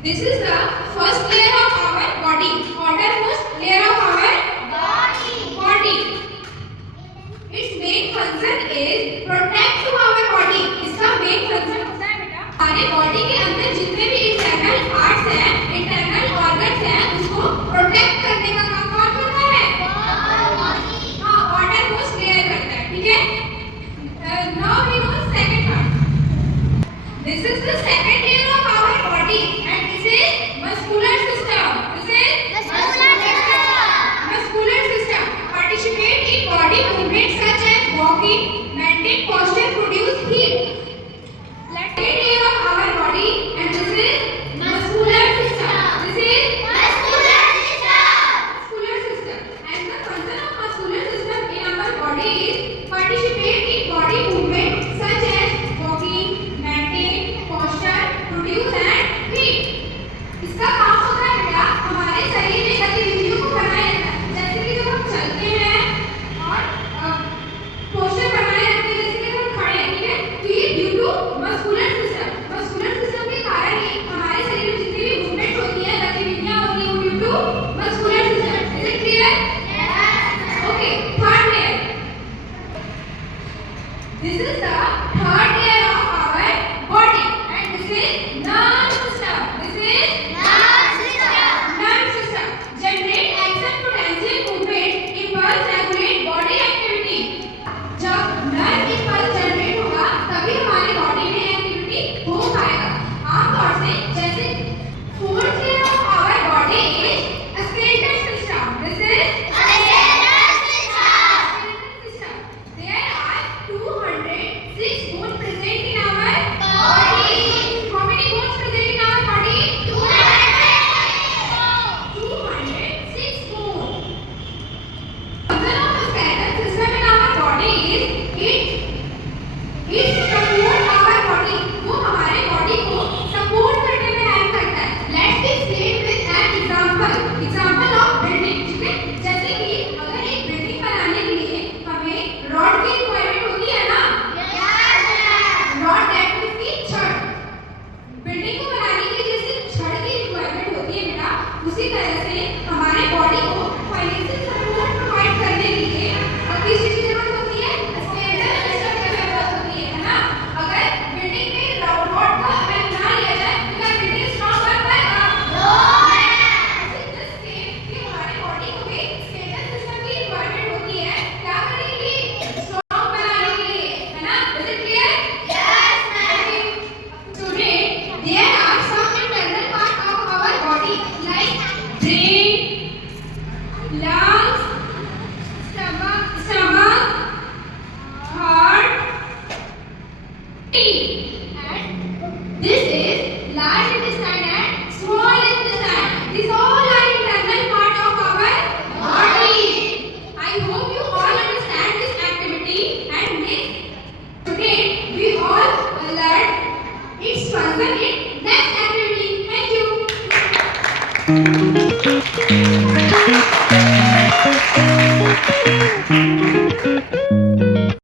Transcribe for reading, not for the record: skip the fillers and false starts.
This is the first layer of our body, outermost layer of our body. Its main function is protect to our body. इसका main function होता है बेटा हमारे body के अंदर जितने भी internal parts हैं, internal organs हैं, उसको protect करने का काम कौन करता है? हाँ, outermost layer करता है, ठीक है? Now we go second part. This is the second layer of our body and this is muscular system. This is muscular system. Participate in body movements such as walking, maintain posture, produce heat. Second layer of our body and this is muscular system. This is muscular system. And the function of muscular system in our body is participate in body movement such as walking, maintain posture, produce and heat. इसका काम होता है बेटा हमारे शरीर में गतिविधियों को बनाए रखना, जैसे कि जब हम चलते हैं और पोस्चर बनाए रखते हैं, जैसे कि हम खड़े हैं, ठीक है, तो ये ड्यू टू मस्कुलर सिस्टम के कारण ही हमारे शरीर में जितनी भी मूवमेंट होती है, गतिविधियां होती हैं, वो due to muscular system. Is it clear? Okay, third layer. This is the third layer of our body and this is nerve system. This is nerve system. Generate action potential movement, impulse, regulate body activity. जब nerve impulse generate होगा तभी हमारे body में activity हो पाएगा. आमतौर से जैसे fourth layer of our body is skeletal system. This is there are 206 bones present in our body. How many bones present in our body? 206 bones. Function of the skeletal system in our body is it support our body. वो हमारे body को support करने में help करता है. Let's explain with an example of building. ठीक है? जैसे कि अगर एक बिल्डिंग बनाने के लिए हमें रॉड की रिक्वायरमेंट होती है ना, रॉड दैट मींस की छड़. बिल्डिंग को बनाने के लिए जैसे छड़ की रिक्वायरमेंट होती है बेटा, उसी तरह से हमारे बॉडी को फाइनेंशियल सपोर्ट प्रोवाइड करने के लिए किस चीज की जरूरत होती है? स्केलेटल सिस्टम की जरूरत होती है ना. अगर बिल्डिंग में रॉड का हेल्प ना लिया जाए तो क्या बिल्डिंग स्ट्रांग बन पाएगा? जस्ट सेम कि हमारे बॉडी को भी स्केलेटल सिस्टम की रिक्वायरमेंट होती है क्या करने के लिए? स्ट्रांग बनाने के लिए, है ना? Is it clear? Today, there are some internal parts of our body like brain, lungs, stomach, heart, kidney. And this is large intestine and small intestine. These all are internal part of our body. I hope you all understand this activity and today we all learned its function in next activity. Thank you.